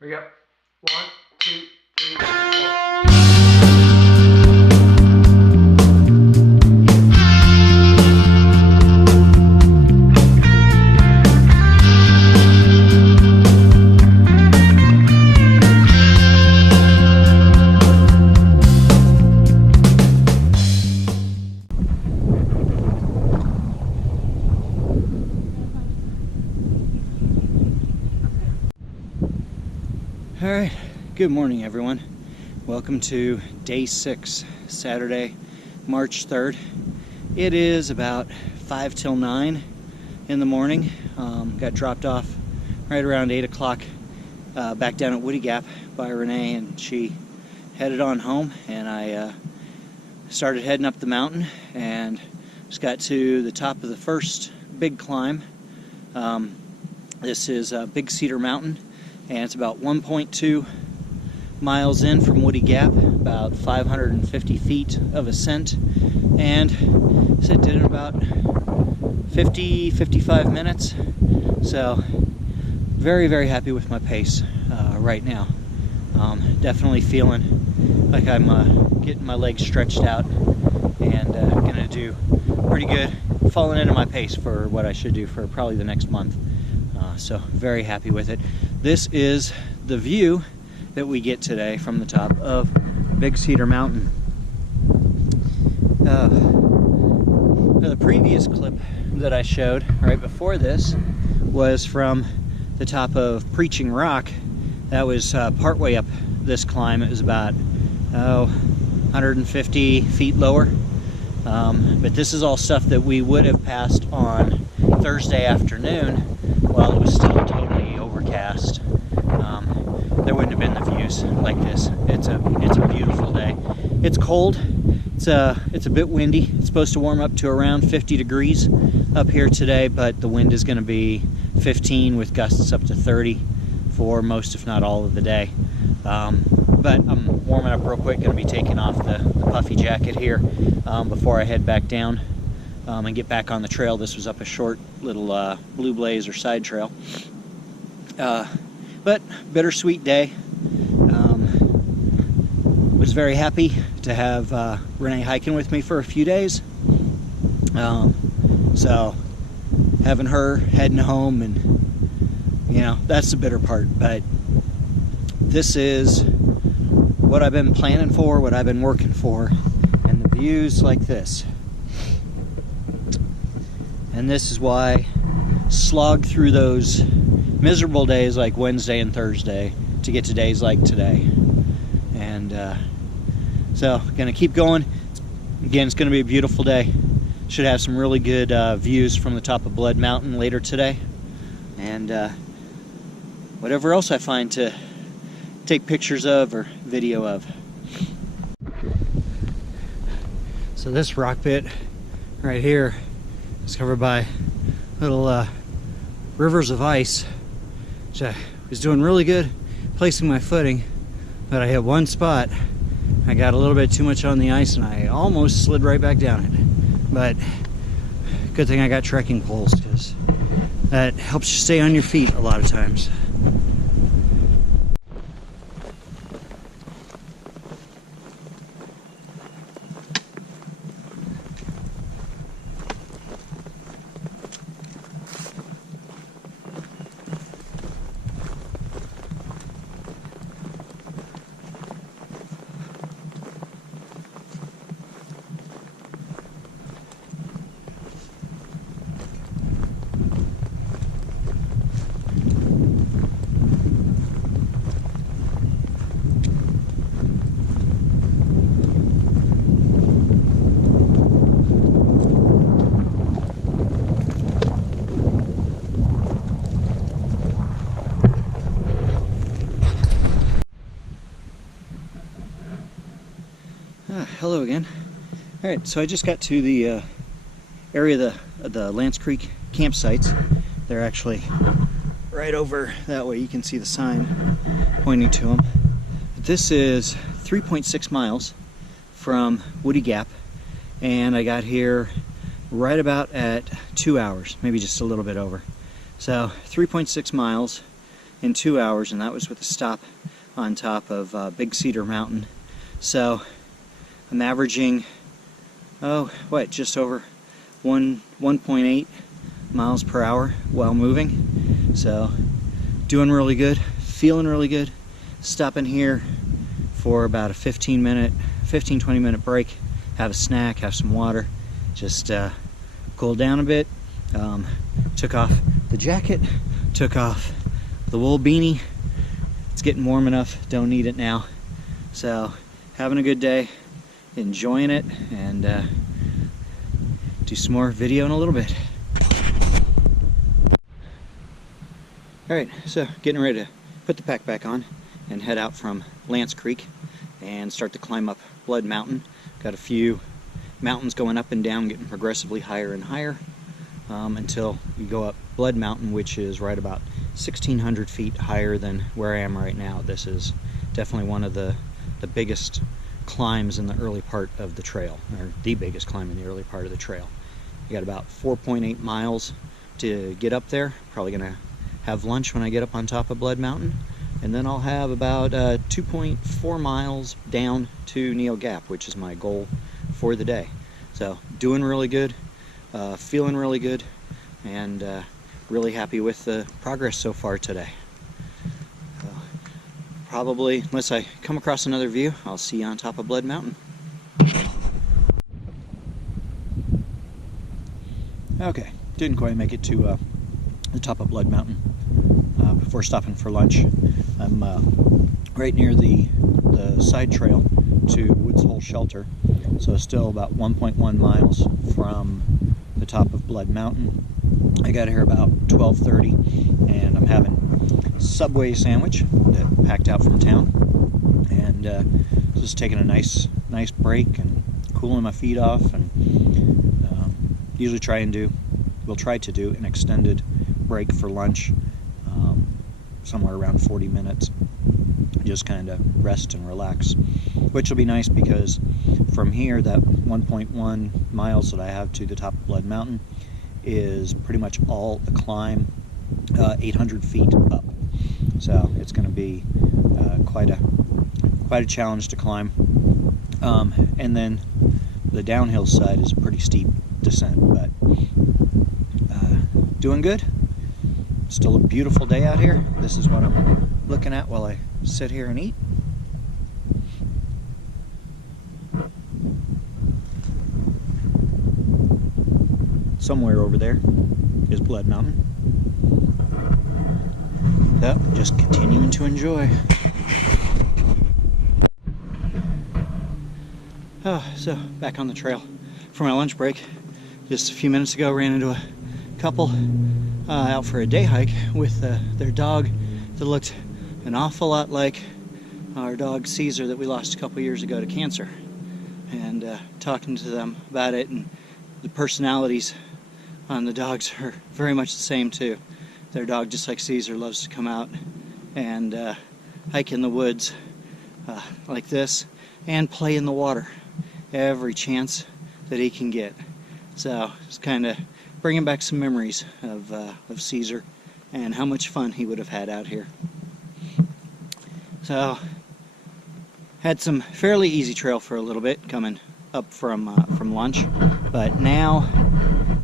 Here we go. 1, 2, 3, 4. All right, good morning everyone. Welcome to day 6, Saturday, March 3rd. It is about 5 till 9 in the morning. Got dropped off right around 8 o'clock back down at Woody Gap by Renee, and she headed on home, and I started heading up the mountain and just got to the top of the first big climb. This is Big Cedar Mountain, and it's about 1.2 miles in from Woody Gap, about 550 feet of ascent, and so it did in about 55 minutes. So very happy with my pace right now. Definitely feeling like I'm getting my legs stretched out and gonna do pretty good, falling into my pace for what I should do for probably the next month. So very happy with it. This is the view that we get today from the top of Big Cedar Mountain. The previous clip that I showed right before this was from the top of Preaching Rock. That was partway up this climb. It was about 150 feet lower. But this is all stuff that we would have passed on Thursday afternoon while it was still totally overcast. There wouldn't have been the views like this. It's a beautiful day. It's cold. It's a bit windy. It's supposed to warm up to around 50 degrees up here today, but the wind is going to be 15 with gusts up to 30 for most, if not all, of the day. But I'm warming up real quick. Going to be taking off the puffy jacket here before I head back down and get back on the trail. This was up a short little Blue Blaze or side trail. But bittersweet day. Was very happy to have Renee hiking with me for a few days. So having her heading home, and you know, that's the bitter part. But this is what I've been planning for, what I've been working for, and the views like this. And this is why I slog through those miserable days like Wednesday and Thursday to get to days like today. And so gonna keep going. Again, it's gonna be a beautiful day. Should have some really good views from the top of Blood Mountain later today, and whatever else I find to take pictures of or video of. So this rock bit right here is covered by little rivers of ice, which I was doing really good placing my footing, but I hit one spot. I got a little bit too much on the ice and I almost slid right back down it. But good thing I got trekking poles, because that helps you stay on your feet a lot of times. Hello again. Alright, so I just got to the area of the Lance Creek campsites. They're actually right over that way. You can see the sign pointing to them. This is 3.6 miles from Woody Gap, and I got here right about at 2 hours, maybe just a little bit over. So 3.6 miles in 2 hours, and that was with a stop on top of Big Cedar Mountain. So I'm averaging, just over 1.8 miles per hour while moving. So doing really good, feeling really good. Stopping here for about a 15-20 minute break, have a snack, have some water, just cool down a bit. Took off the jacket, took off the wool beanie. It's getting warm enough, don't need it now. So having a good day, enjoying it, and do some more video in a little bit. Alright, so getting ready to put the pack back on and head out from Lance Creek and start to climb up Blood Mountain. Got a few mountains going up and down, getting progressively higher and higher until you go up Blood Mountain, which is right about 1,600 feet higher than where I am right now. This is definitely one of the biggest climbs in the early part of the trail, or the biggest climb in the early part of the trail. You got about 4.8 miles to get up there. Probably gonna have lunch when I get up on top of Blood Mountain, and then I'll have about 2.4 miles down to Neal Gap, which is my goal for the day. So doing really good, feeling really good, and really happy with the progress so far today. So probably, unless I come across another view, I'll see you on top of Blood Mountain. Okay, didn't quite make it to the top of Blood Mountain before stopping for lunch. I'm right near the side trail to Woods Hole Shelter, so still about 1.1 miles from the top of Blood Mountain. I got here about 12:30, and I'm having a Subway sandwich that packed out from town, and just taking a nice break and cooling my feet off. And usually we'll try to do an extended break for lunch, somewhere around 40 minutes, just kind of rest and relax, which will be nice because from here, that 1.1 miles that I have to the top of Blood Mountain is pretty much all the climb 800 feet up. So it's going to be quite a challenge to climb, and then the downhill side is a pretty steep descent, but doing good. Still a beautiful day out here. This is what I'm looking at while I sit here and eat. Somewhere over there is Blood Mountain. So, just continuing to enjoy. So back on the trail for my lunch break. Just a few minutes ago, ran into a couple out for a day hike with their dog that looked an awful lot like our dog Caesar that we lost a couple years ago to cancer. And talking to them about it, and the personalities on the dogs are very much the same too. Their dog, just like Caesar, loves to come out and hike in the woods like this and play in the water every chance that he can get. So it's kind of bringing back some memories of Caesar and how much fun he would have had out here. So had some fairly easy trail for a little bit coming up from lunch, but now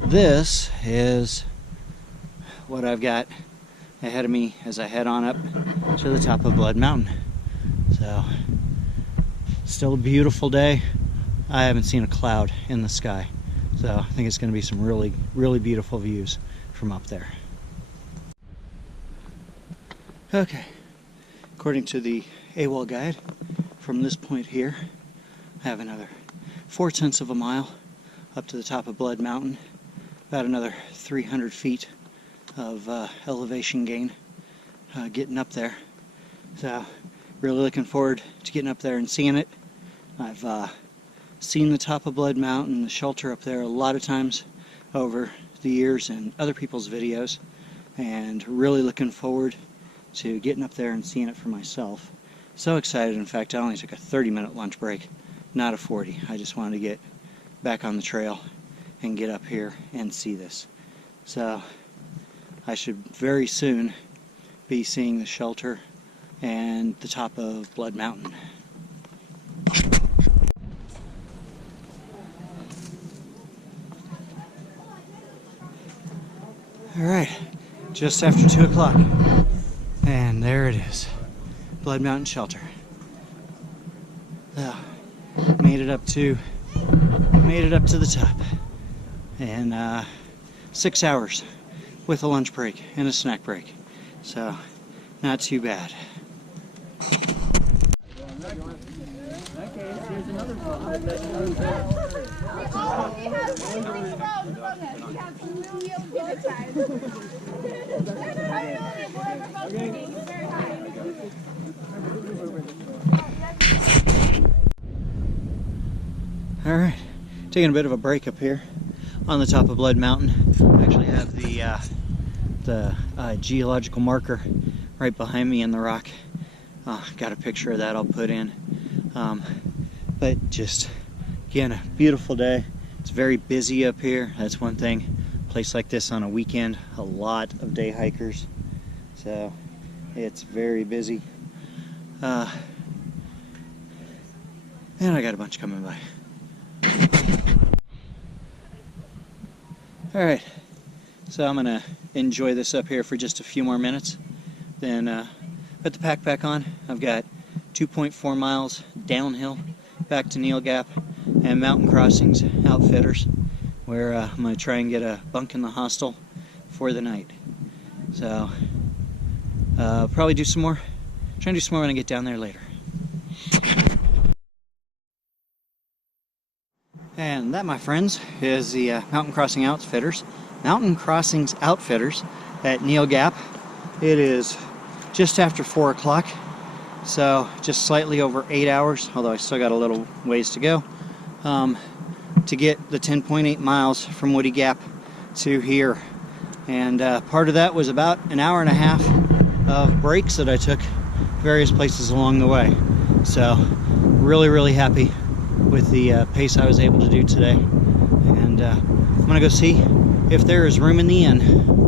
this is what I've got ahead of me as I head on up to the top of Blood Mountain. So still a beautiful day. I haven't seen a cloud in the sky, so I think it's going to be some really, really beautiful views from up there. Okay, according to the AWOL guide, from this point here, I have another 0.4 of a mile up to the top of Blood Mountain, about another 300 feet of elevation gain getting up there. So really looking forward to getting up there and seeing it. I've seen the top of Blood Mountain, the shelter up there, a lot of times over the years in other people's videos, and really looking forward to getting up there and seeing it for myself. So excited. In fact, I only took a 30-minute lunch break, not a 40. I just wanted to get back on the trail and get up here and see this. So I should very soon be seeing the shelter and the top of Blood Mountain. Alright, just after 2 o'clock. And there it is. Blood Mountain Shelter. Made it up to the top. And 6 hours with a lunch break and a snack break. So, not too bad. Alright, taking a bit of a break up here on the top of Blood Mountain. I actually have the geological marker right behind me in the rock. Got a picture of that I'll put in. But just, again, a beautiful day. It's very busy up here. That's one thing. A place like this on a weekend, a lot of day hikers. So it's very busy. And I got a bunch coming by. Alright, so I'm going to enjoy this up here for just a few more minutes. Then put the pack back on. I've got 2.4 miles downhill back to Neal Gap and Mountain Crossings Outfitters, where I'm going to try and get a bunk in the hostel for the night. So probably do some more. Try and do some more when I get down there later. And that, my friends, is the Mountain Crossings Outfitters at Neal Gap. It is just after 4 o'clock, so just slightly over 8 hours, although I still got a little ways to go, to get the 10.8 miles from Woody Gap to here. And part of that was about an hour and a half of breaks that I took various places along the way. So really happy with the pace I was able to do today. And I'm gonna go see if there is room in the inn.